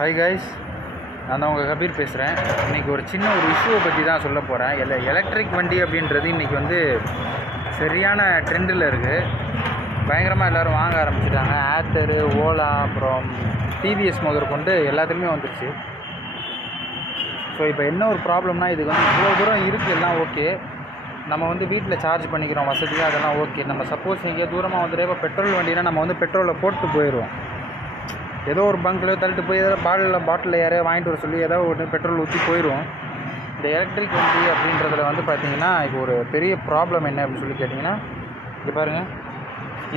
Hi guys, நான் தான் உங்கள் கபீர் பேசுகிறேன். இன்றைக்கி ஒரு சின்ன இஷ்யூவை பற்றி தான் சொல்ல போகிறேன். எலக்ட்ரிக் வண்டி அப்படின்றது இன்றைக்கி வந்து சரியான ட்ரெண்டில் இருக்குது. பயங்கரமாக எல்லோரும் வாங்க ஆரம்பிச்சிட்டாங்க. ஆத்தரு, ஓலா, அப்புறம் டிவிஎஸ் முதற்கொண்டு எல்லாத்துலேயுமே வந்துடுச்சு. ஸோ இப்போ என்ன ஒரு ப்ராப்ளம்னா, இதுக்கு வந்து இவ்வளோ தூரம் இருக்குது, எல்லாம் ஓகே. நம்ம வந்து வீட்டில் சார்ஜ் பண்ணிக்கிறோம் வசதியாக, அதெல்லாம் ஓகே. நம்ம சப்போஸ் எங்கேயோ தூரமாக வந்துட்டு இப்போ பெட்ரோல் வண்டினா நம்ம வந்து பெட்ரோலை போட்டு போயிடுவோம். ஏதோ ஒரு பங்க்கில் தள்ளிட்டு போய் ஏதோ பாட்டிலில் யாரையோ வாங்கிட்டு வர சொல்லி ஏதோ ஒன்று பெட்ரோல் ஊற்றி போயிடுவோம். இந்த எலக்ட்ரிக் வண்டி அப்படின்றதுல வந்து பார்த்திங்கன்னா இப்போ ஒரு பெரிய ப்ராப்ளம் என்ன அப்படின்னு சொல்லி கேட்டிங்கன்னா, இது பாருங்கள்.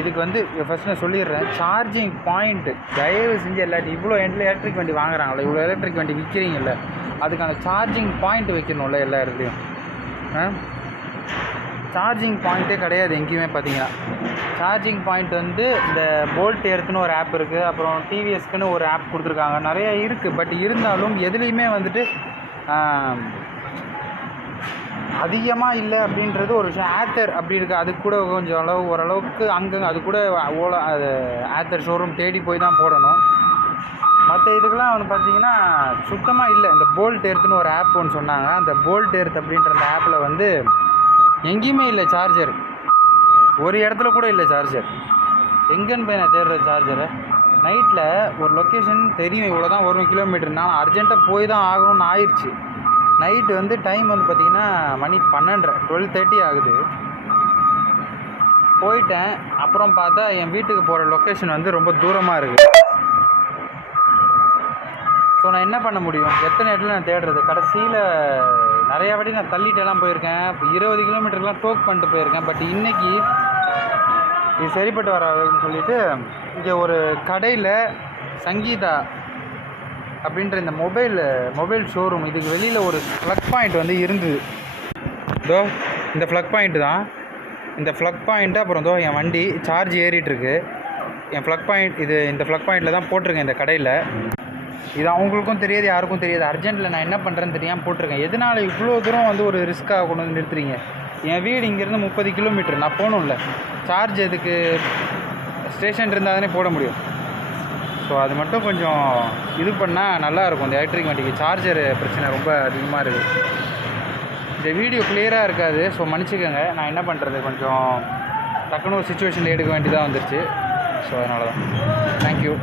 இதுக்கு வந்து ஃபஸ்ட் நான் சொல்லிடுறேன், சார்ஜிங் பாயிண்ட்டு தயவு செஞ்சு எல்லாத்தையும் இவ்வளோ எலக்ட்ரிக் வண்டி வாங்குறாங்களே, இவ்வளோ எலக்ட்ரிக் வண்டி விற்கிறீங்கல்ல, அதுக்கான சார்ஜிங் பாயிண்ட் வைக்கணும்ல எல்லா இடத்துலையும். சார்ஜிங் பாயிண்ட்டே கிடையாது எங்கேயுமே. பார்த்தீங்கன்னா சார்ஜிங் பாயிண்ட் வந்து இந்த போல்ட் எர்த்துன்னு ஒரு ஆப் இருக்குது, அப்புறம் டிவிஎஸ்க்குன்னு ஒரு ஆப் கொடுத்துருக்காங்க, நிறைய இருக்குது. பட் இருந்தாலும் எதுலேயுமே வந்துட்டு அதிகமாக இல்லை அப்படின்றது ஒரு விஷயம். ஆத்தர் அப்படி இருக்குது, அது கூட கொஞ்சம் ஓரளவுக்கு அங்கங்கே அது கூட ஓலா அது ஆத்தர் ஷோரூம் தேடி போய் தான் போடணும். மற்ற இதுக்கெலாம் வந்து பார்த்திங்கன்னா சுத்தமாக இல்லை. இந்த போல்ட் எர்த்துன்னு ஒரு ஆப் ஒன்று சொன்னாங்க, அந்த போல்ட் எர்த் அப்படின்ற அந்த ஆப்பில் வந்து எங்கேயுமே இல்லை சார்ஜர். ஒரு இடத்துல கூட இல்லை சார்ஜர். எங்கேன்னு போய் நான் தேடுறது சார்ஜரை? நைட்டில் ஒரு லொக்கேஷன் தெரியும், இவ்வளோ தான் 1 கிலோமீட்டர், நான் அர்ஜென்ட்டாக போய் தான் ஆகணும்னு ஆயிடுச்சு. நைட்டு வந்து டைம் வந்து பார்த்திங்கன்னா மணி 12:30 ஆகுது. போயிட்டேன். அப்புறம் பார்த்தா என் வீட்டுக்கு போகிற லொக்கேஷன் வந்து ரொம்ப தூரமாக இருக்குது. ஸோ நான் என்ன பண்ண முடியும்? எத்தனை இடத்துல நான் தேடுறது? கடைசியில் நிறையா வாட்டி நான் தள்ளிட்டெல்லாம் போயிருக்கேன். இப்போ 20 கிலோமீட்டருக்குலாம் டோக் பண்ணிட்டு போயிருக்கேன். பட் இன்றைக்கி இது சரிப்பட்டு வராதுன்னு சொல்லிவிட்டு இங்கே ஒரு கடையில் சங்கீதா அப்படின்ற இந்த மொபைல் ஷோரூம், இதுக்கு வெளியில் ஒரு ப்ளக் பாயிண்ட் வந்து இருந்தது. இதோ இந்த ப்ளக் பாயிண்ட்டு தான். இந்த ப்ளக் பாயிண்ட்டு அப்புறம் இதோ என் வண்டி சார்ஜ் ஏறிட்டுருக்கு. என் ப்ளக் பாயிண்ட் இந்த ப்ளக் பாயிண்ட்டில் தான் போட்டிருக்கேன் இந்த கடையில். இது அவங்களுக்கும் தெரியாது, யாருக்கும் தெரியாது. அர்ஜென்ட்டில் நான் என்ன பண்ணுறேன்னு தெரியாமல் போட்டிருக்கேன். எதனால் இவ்வளோ தூரம் வந்து ஒரு ரிஸ்க்காக கொண்டு வந்து நிறுத்துறீங்க? என் வீடு இங்கேருந்து 30 கிலோமீட்டர், நான் போகணும்ல. சார்ஜ் எதுக்கு? ஸ்டேஷன் இருந்தால் தானே போட முடியும். ஸோ அது மட்டும் கொஞ்சம் இது பண்ணால் நல்லாயிருக்கும். இந்த எலக்ட்ரிக் வண்டிக்கு சார்ஜர் பிரச்சனை ரொம்ப அதிகமாக இருக்குது. இந்த வீடியோ கிளியராக இருக்காது, ஸோ மன்னிச்சுக்கோங்க. நான் என்ன பண்ணுறது, கொஞ்சம் டக்குன்னு ஒரு சுச்சுவேஷனில் எடுக்க வேண்டியதாக வந்துருச்சு. ஸோ அதனால தான். தேங்க்யூ.